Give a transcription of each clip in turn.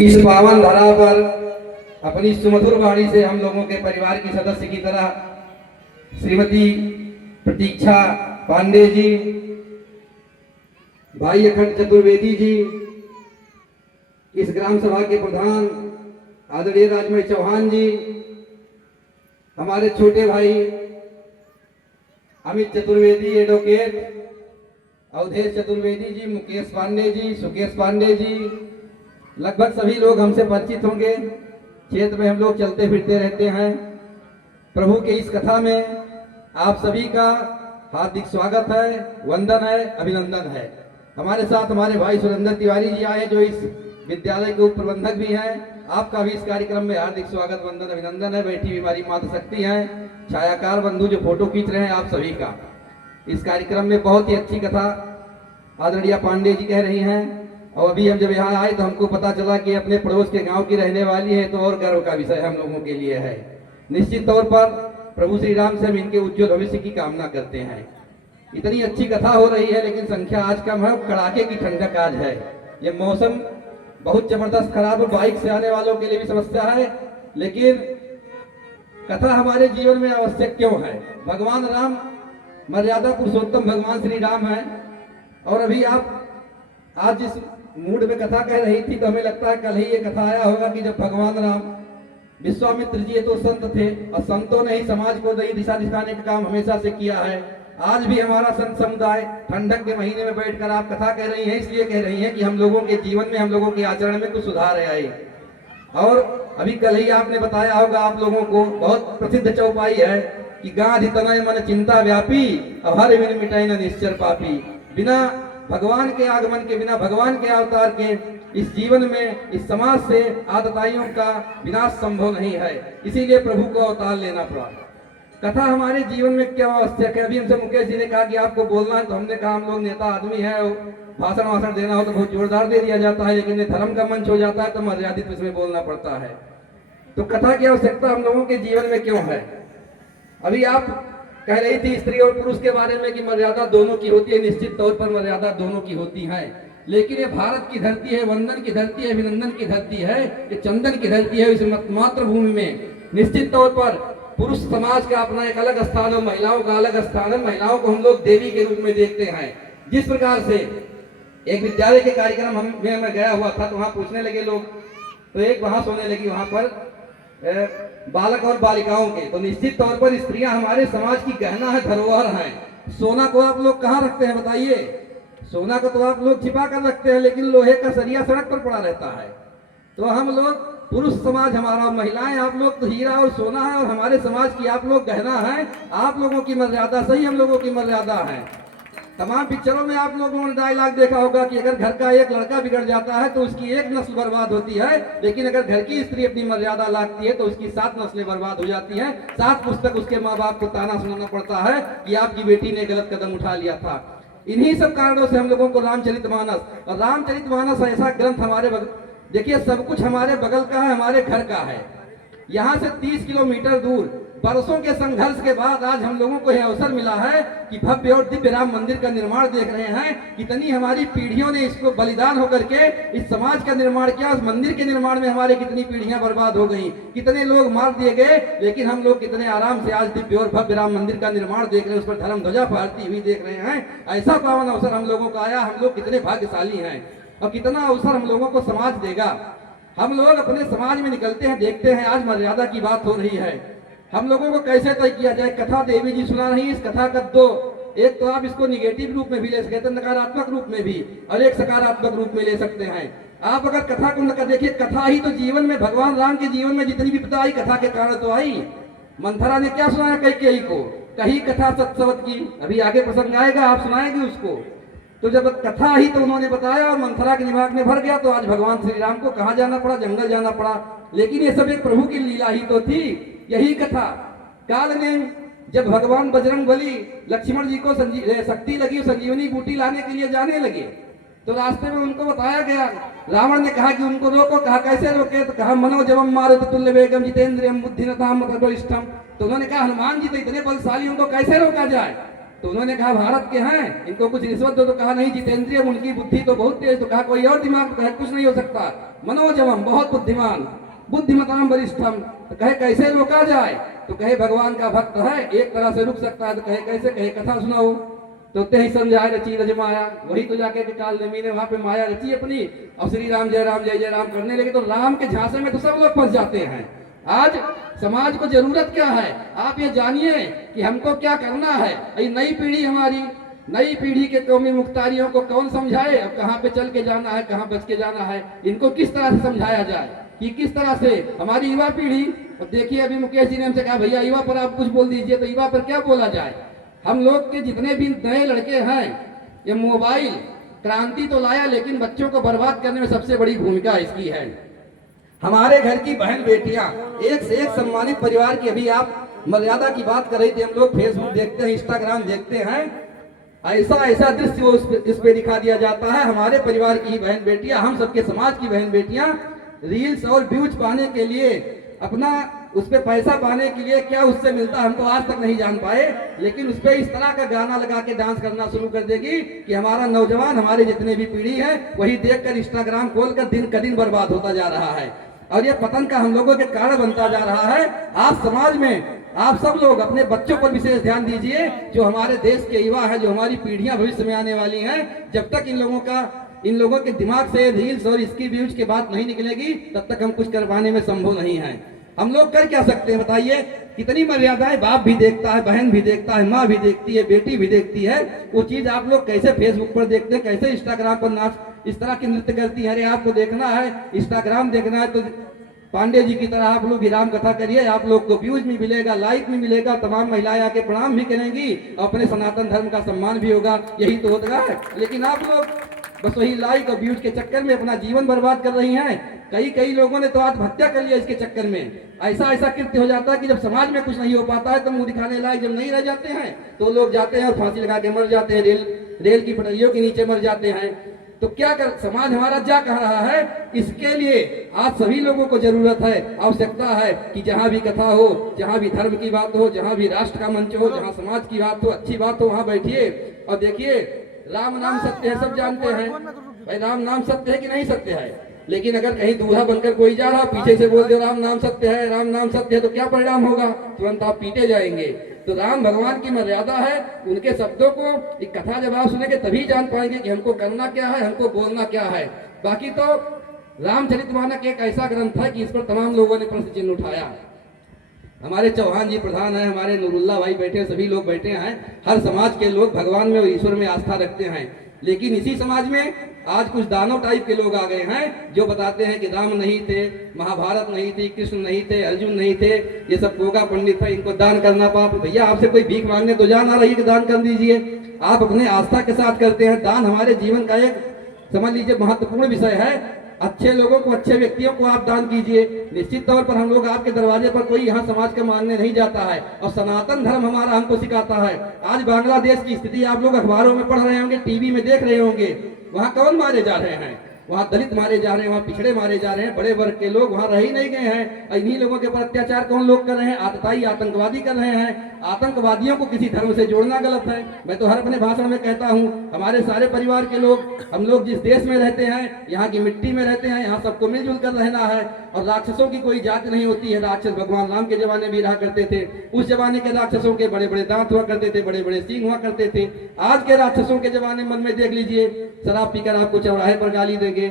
इस पावन धरा पर अपनी सुमधुर वाणी से हम लोगों के परिवार की सदस्य की तरह श्रीमती प्रतीक्षा पांडे जी, भाई अखंड चतुर्वेदी जी, इस ग्राम सभा के प्रधान आदरणीय राजमणि चौहान जी, हमारे छोटे भाई अमित चतुर्वेदी एडवोकेट, अवधेश चतुर्वेदी जी, मुकेश पांडे जी, सुकेश पांडे जी, लगभग सभी लोग हमसे परिचित होंगे। क्षेत्र में हम लोग चलते फिरते रहते हैं। प्रभु के इस कथा में आप सभी का हार्दिक स्वागत है, वंदन है, अभिनंदन है। हमारे साथ हमारे भाई सुरेंद्र तिवारी जी आए जो इस विद्यालय के उप प्रबंधक भी हैं। आपका भी इस कार्यक्रम में हार्दिक स्वागत, वंदन, अभिनंदन है। बैठी हुई हमारी माता शक्ति हैं, छायाकार बंधु जो फोटो खींच रहे हैं, आप सभी का इस कार्यक्रम में बहुत ही अच्छी कथा आदरणीय पांडे जी कह रही हैं। और अभी हम जब यहाँ आए तो हमको पता चला कि अपने पड़ोस के गांव की रहने वाली है, तो और गर्व का विषय हम लोगों के लिए है। निश्चित तौर पर प्रभु श्री राम से हम इनके उज्जवल भविष्य की कामना करते हैं। इतनी अच्छी कथा हो रही है लेकिन संख्या आज कम है, कड़ाके की ठंडक आज है। ये मौसम बहुत जबरदस्त खराब है, बाइक से आने वालों के लिए भी समस्या है, लेकिन कथा हमारे जीवन में आवश्यक क्यों है? भगवान राम मर्यादा पुरुषोत्तम भगवान श्री राम है। और अभी आप आज जिस मूड में कथा कह रही थी तो हमें लगता है कल ही ये कथा आया होगा कि जब भगवान राम, विश्वामित्र जी ये तो संत थे और संतों ने ही समाज को नई दिशा दिखाने का काम हमेशा से किया है। आज भी हमारा संत समुदाय ठंडक के महीने में बैठकर आप कथा कह रही हैं, इसलिए कह रही हैं कि हम लोगों के जीवन में, हम लोगों के आचरण में कुछ सुधार आए। और अभी कल ही आपने बताया होगा आप लोगों को, बहुत प्रसिद्ध चौपाई है कि गांधी तनय मन चिंता व्यापी और हर विन मिटाई न निश्चर पापी। बिना भगवान के आगमन के, बिना भगवान के अवतार के इस जीवन में, इस समाज से आतताइयों का विनाश संभव नहीं है। इसीलिए प्रभु को अवतार लेना पड़ा। कथा हमारे जीवन में क्या आवश्यक है? अभी हमसे मुकेश जी ने कहा कि आपको बोलना है, तो हमने कहा हम लोग नेता आदमी है, भाषण वाषण देना हो तो बहुत जोरदार दे दिया जाता है, लेकिन धर्म का मंच हो जाता है तो मर्यादित इसमें बोलना पड़ता है। तो कथा की आवश्यकता हम लोगों के जीवन में क्यों है? अभी आप कह रही थी स्त्री और पुरुष के बारे में कि मर्यादा दोनों की होती है। निश्चित तौर पर मर्यादा दोनों की होती है, लेकिन ये भारत की धरती है, वंदन की धरती है, अभिनंदन की धरती है, ये चंदन की धरती है। इस मातृभूमि में निश्चित तौर पर पुरुष समाज का अपना एक अलग स्थान है, महिलाओं का अलग स्थान है। महिलाओं को हम लोग देवी के रूप में देखते हैं। जिस प्रकार से एक विद्यालय के कार्यक्रम मैं गया हुआ था तो वहां पूछने लगे लोग, तो एक वहां सोने लगी वहां पर बालक और बालिकाओं के। तो निश्चित तौर पर स्त्रियां हमारे समाज की गहना है, धरोहर है। सोना को आप लोग कहाँ रखते हैं बताइए? सोना को तो आप लोग छिपा कर रखते हैं, लेकिन लोहे का सरिया सड़क पर पड़ा रहता है। तो हम लोग, पुरुष समाज हमारा, महिलाएं आप लोग तो हीरा और सोना है, और हमारे समाज की आप लोग गहना है। आप लोगों की मर्यादा सही, हम लोगों की मर्यादा है। तमाम पिक्चरों में आप लोगों ने डायलॉग देखा होगा कि अगर घर का एक लड़का बिगड़ जाता है तो उसकी एक नस्ल बर्बाद होती है, लेकिन अगर घर की स्त्री अपनी मर्यादा लाती है तो उसकी 7 नस्लें बर्बाद हो जाती हैं। 7 पुस्तक उसके माँ बाप को ताना सुनाना पड़ता है कि आपकी बेटी ने गलत कदम उठा लिया था। इन्हीं सब कारणों से हम लोगों को रामचरितमानस, और रामचरितमानस ऐसा ग्रंथ हमारे, देखिए सब कुछ हमारे बगल का है, हमारे घर का है। यहाँ से 30 किलोमीटर दूर बरसों के संघर्ष के बाद आज हम लोगों को यह अवसर मिला है कि भव्य और दिव्य राम मंदिर का निर्माण देख रहे हैं। कितनी हमारी पीढ़ियों ने इसको बलिदान होकर के इस समाज का निर्माण किया। उस मंदिर के निर्माण में हमारे कितनी पीढ़ियां बर्बाद हो गई, कितने लोग मार दिए गए, लेकिन हम लोग कितने आराम से आज दिव्य और भव्य राम मंदिर का निर्माण देख रहे हैं, उस पर धर्म ध्वजा फहरती हुई देख रहे हैं। ऐसा पावन अवसर हम लोगों का आया। हम लोग कितने भाग्यशाली हैं, और कितना अवसर हम लोगों को समाज देगा। हम लोग अपने समाज में निकलते हैं, देखते हैं आज मर्यादा की बात हो रही है। हम लोगों को कैसे तय किया जाए? कथा देवी जी सुना रही, इस कथा का दो, एक तो आप इसको निगेटिव रूप में भी ले सकते हैं, नकारात्मक रूप में भी, और एक सकारात्मक रूप में ले सकते हैं। आप अगर कथा को देखिए, कथा ही तो जीवन में, भगवान राम के जीवन में जितनी विपदा आई कथा के कारण तो आई। मंथरा ने क्या सुनाया कैकेयी को? कही कथा सत्सवत की। अभी आगे प्रसंग आएगा, आप सुनाएंगे उसको। तो जब कथा ही तो उन्होंने बताया और मंथरा के दिमाग में भर गया, तो आज भगवान श्री राम को कहाँ जाना पड़ा? जंगल जाना पड़ा। लेकिन ये सब एक प्रभु की लीला ही तो थी। यही कथा काल में जब भगवान बजरंग बली लक्ष्मण जी को शक्ति लगी, संजीवनी बूटी लाने के लिए जाने लगे, तो रास्ते में उनको बताया गया, रावण ने कहा कि उनको रोको। कहा कैसे रोके? तो कहा मनोजवम मारुत तुल्य वेगम जितेंद्रियम बुद्धिमताम बलिष्ठम। तो उन्होंने कहा हनुमान जी तो इतने बलशाली, उनको कैसे रोका जाए? तो उन्होंने कहा भारत के हैं, इनको कुछ रिश्वत दो। तो कहा नहीं जितेंद्रिय, उनकी बुद्धि तो बहुत तेज। तो कहा कोई और दिमाग, तो कहे कुछ नहीं हो सकता, मनोजवम, बहुत बुद्धिमान, बुद्धिमताम वरिष्ठम। तो कहे कैसे रोका जाए? तो कहे भगवान का भक्त है, एक तरह से रुक सकता है। तो कहे कैसे? कहे कथा सुनाओ। तो ते ही समझाए रची रज माया, वही तो जाके के काल नेमी ने वहां पे माया रची अपनी, और श्री राम जय राम जय जय राम करने लगे। तो राम के झांसे में तो सब लोग फंस जाते हैं। आज समाज को जरूरत क्या है? आप ये जानिए कि हमको क्या करना है। ये नई पीढ़ी, हमारी नई पीढ़ी के कौमी मुख्तारियों को कौन समझाए अब कहाँ पे चल के जाना है, कहाँ बच के जाना है। इनको किस तरह से समझाया जाए कि किस तरह से हमारी युवा पीढ़ी। और देखिए अभी मुकेश जी ने हमसे कहा भैया युवा पर आप कुछ बोल दीजिए, तो युवा पर क्या बोला जाए? हम लोग के जितने भी नए लड़के हैं, ये मोबाइल क्रांति तो लाया, लेकिन बच्चों को बर्बाद करने में सबसे बड़ी भूमिका इसकी है। हमारे घर की बहन बेटियां, एक से एक सम्मानित परिवार की, अभी आप मर्यादा की बात कर रही थी, हम लोग फेसबुक देखते हैं, इंस्टाग्राम देखते हैं, ऐसा ऐसा दृश्य वो इस पे दिखा दिया जाता है। हमारे परिवार की बहन बेटियां, हम सबके समाज की बहन बेटियां रील्स और व्यूज पाने के लिए, अपना उस पे पैसा पाने के लिए क्या उससे मिलता हम तो आज तक नहीं जान पाए, लेकिन उस पे इस तरह का गाना लगा के डांस करना शुरू कर देगी कि हमारा नौजवान, हमारे जितने भी पीढ़ी है, वही देखकर इंस्टाग्राम खोलकर दिन का दिन बर्बाद होता जा रहा है। और ये पतन का हम लोगों के कारण बनता जा रहा है। आप समाज में आप सब लोग अपने बच्चों पर विशेष ध्यान दीजिए, जो हमारे देश के युवा है, जो हमारी पीढ़ियां भविष्य में आने वाली हैं। जब तक इन लोगों के दिमाग से रील्स और इसकी व्यूज की बात नहीं निकलेगी, तब तक हम कुछ कर पाने में संभव नहीं है। हम लोग कर क्या सकते हैं बताइए? कितनी मर्यादाएं बाप भी देखता है, बहन भी देखता है, माँ भी देखती है, बेटी भी देखती है। वो चीज आप लोग कैसे फेसबुक पर देखते हैं, कैसे इंस्टाग्राम पर नाच इस तरह की नृत्य करती है। अरे आपको देखना है, इंस्टाग्राम देखना है तो पांडे जी की तरह आप लोग विराम कथा करिए, आप लोग को व्यूज भी मिलेगा, लाइक भी मिलेगा, तमाम महिलाएं आके प्रणाम भी करेंगी, अपने सनातन धर्म का सम्मान भी होगा। यही तो होता है। लेकिन आप लोग बस वही लाइक और व्यूज के चक्कर में अपना जीवन बर्बाद कर रही हैं। कई लोगों ने तो आत्महत्या कर लिया इसके चक्कर में। ऐसा कृत्य हो जाता है कि जब समाज में कुछ नहीं हो पाता है तो मुंह दिखाने लायक जब नहीं रह जाते हैं तो लोग जाते हैं और फांसी लगा के मर जाते हैं, रेल की पटरियों के नीचे मर जाते हैं। तो क्या कर समाज हमारा जा कह रहा है? इसके लिए आज सभी लोगों को जरूरत है, आवश्यकता है कि जहां भी कथा हो, जहां भी धर्म की बात हो, जहां भी राष्ट्र का मंच हो, जहां समाज की बात हो, अच्छी बात हो, वहां बैठिए और देखिए। राम नाम सत्य है, सब जानते हैं भाई, राम नाम सत्य है कि नहीं सत्य है। लेकिन अगर कहीं दूल्हा बनकर कोई जा रहा, पीछे से बोल दे राम नाम सत्य है, राम नाम सत्य है, तो क्या परिणाम होगा? तुरंत आप पीटे जाएंगे। तो राम भगवान की मर्यादा है, उनके शब्दों को एक कथा जब आप सुनेंगे तभी जान पाएंगे कि हमको करना क्या है, हमको बोलना क्या है। बाकी तो रामचरितमानस एक ऐसा ग्रंथ है कि इस पर तमाम लोगों ने प्रश्न चिन्ह उठाया। हमारे चौहान जी प्रधान है, हमारे नूरुल्लाह भाई बैठे, सभी लोग बैठे हैं। हर समाज के लोग भगवान में और ईश्वर में आस्था रखते हैं। लेकिन इसी समाज में आज कुछ दानव टाइप के लोग आ गए हैं जो बताते हैं कि राम नहीं थे, महाभारत नहीं थी, कृष्ण नहीं थे, अर्जुन नहीं थे, ये सब गोगा पंडित है, इनको दान करना पाप। भैया आपसे कोई भीख मांगने तो जान आ रही है कि दान कर दीजिए? आप अपने आस्था के साथ करते हैं। दान हमारे जीवन का एक समझ लीजिए महत्वपूर्ण विषय है। अच्छे लोगों को, अच्छे व्यक्तियों को आप दान कीजिए। निश्चित तौर पर हम लोग आपके दरवाजे पर कोई यहाँ समाज का मानने नहीं जाता है, और सनातन धर्म हमारा हमको सिखाता है। आज बांग्लादेश की स्थिति आप लोग अखबारों में पढ़ रहे होंगे, टीवी में देख रहे होंगे। वहाँ कौन मारे जा रहे हैं? वहाँ दलित मारे जा रहे हैं, वहाँ पिछड़े मारे जा रहे हैं, बड़े वर्ग के लोग वहाँ रह ही नहीं गए हैं। इन्हीं लोगों के ऊपर अत्याचार कौन लोग कर रहे हैं? आतताई आतंकवादी कर रहे हैं। आतंकवादियों को किसी धर्म से जोड़ना गलत है। मैं तो हर अपने भाषण में कहता हूँ, हमारे सारे परिवार के लोग, हम लोग जिस देश में रहते हैं, यहाँ की मिट्टी में रहते हैं, यहाँ सबको मिलजुल कर रहना है। और राक्षसों की कोई जात नहीं होती है। राक्षस भगवान राम के जमाने भी रहा करते थे। उस जमाने के राक्षसों के बड़े बड़े दांत हुआ करते थे, बड़े बड़े सींग हुआ करते थे। आज के राक्षसों के जमाने मन में देख लीजिए, शराब पीकर आपको चौराहे पर गाली देंगे,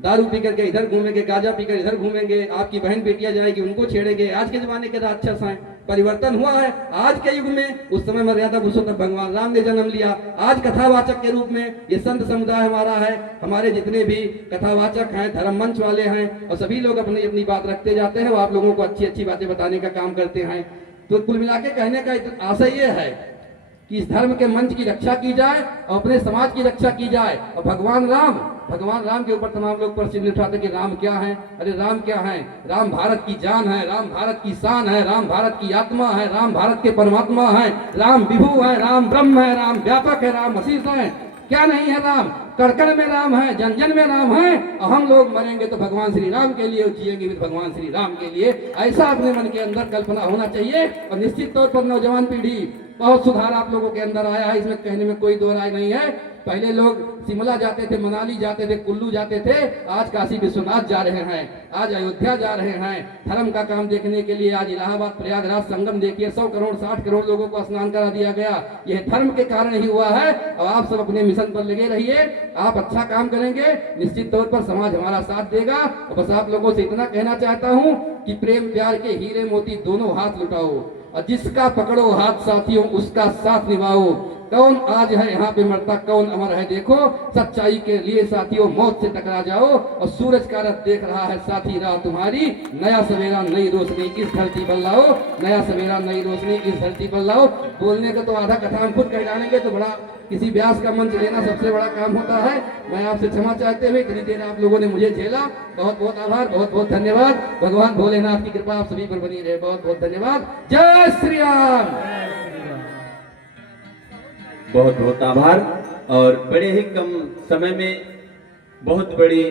दारू पी करके इधर घूमेंगे, गांजा पीकर इधर घूमेंगे, आपकी बहन बेटियां जाएगी उनको छेड़ेंगे। आज के जमाने के राक्षस हैं। परिवर्तन हुआ है आज के युग में। उस समय मर्यादा पुरुषोत्तम भगवान राम ने जन्म लिया। आज कथावाचक के रूप में ये संत समुदाय हमारा है। हमारे जितने भी कथावाचक हैं, धर्म मंच वाले हैं, और सभी लोग अपनी अपनी बात रखते जाते हैं। वो आप लोगों को अच्छी अच्छी बातें बताने का काम करते हैं। तो कुल मिला के कहने का आशय ये है कि इस धर्म के मंच की रक्षा की जाए और अपने समाज की रक्षा की जाए। और भगवान राम के ऊपर तमाम लोग प्रश्न उठाते कि राम क्या है? अरे राम क्या है? राम भारत की जान है, राम भारत की शान है, राम भारत की आत्मा है, राम भारत के परमात्मा है, राम विभु है, राम ब्रह्म है, राम व्यापक है, राम असीस है। क्या नहीं है राम? कड़कड़ में राम है, जन जन में राम है। और हम लोग मरेंगे तो भगवान श्री राम के लिए, जिएंगे भी तो भगवान श्री राम के लिए। ऐसा अपने मन के अंदर कल्पना होना चाहिए। और निश्चित तौर पर नौजवान पीढ़ी बहुत सुधार आप लोगों के अंदर आया है, इसमें कहने में कोई दो राय नहीं है। पहले लोग शिमला जाते थे, मनाली जाते थे, कुल्लू जाते थे, आज काशी विश्वनाथ जा रहे हैं, आज अयोध्या जा रहे हैं धर्म का काम देखने के लिए। आज इलाहाबाद प्रयागराज संगम देखिए, 100 करोड़ 60 करोड़ लोगों को स्नान करा दिया गया। यह धर्म के कारण ही हुआ है। और आप सब अपने मिशन पर लगे रहिए, आप अच्छा काम करेंगे, निश्चित तौर पर समाज हमारा साथ देगा। और बस आप लोगों से इतना कहना चाहता हूँ कि प्रेम प्यार के हीरे मोती दोनों हाथ लुटाओ, और जिसका पकड़ो हाथ साथियों उसका साथ निभाओ। कौन आज है यहाँ पे मरता, कौन अमर है देखो। सच्चाई के लिए साथियों मौत से टकरा जाओ, और सूरज का रथ देख रहा है साथी राह तुम्हारी। नया सवेरा नई रोशनी इस धरती पर लाओ, नया सवेरा नई रोशनी इस धरती पर लाओ। बोलने का तो आधा कथा हम खुद कह डालेंगे, तो बड़ा किसी व्यास का मंच लेना सबसे बड़ा काम होता है। मैं आपसे क्षमा चाहते हुए इतनी देर आप लोगों ने मुझे झेला, बहुत बहुत आभार, बहुत बहुत धन्यवाद। भगवान भोलेनाथ की कृपा आप सभी पर बनी रहे, बहुत बहुत धन्यवाद। जय श्री राम। बहुत बहुत आभार। और बड़े ही कम समय में बहुत बड़ी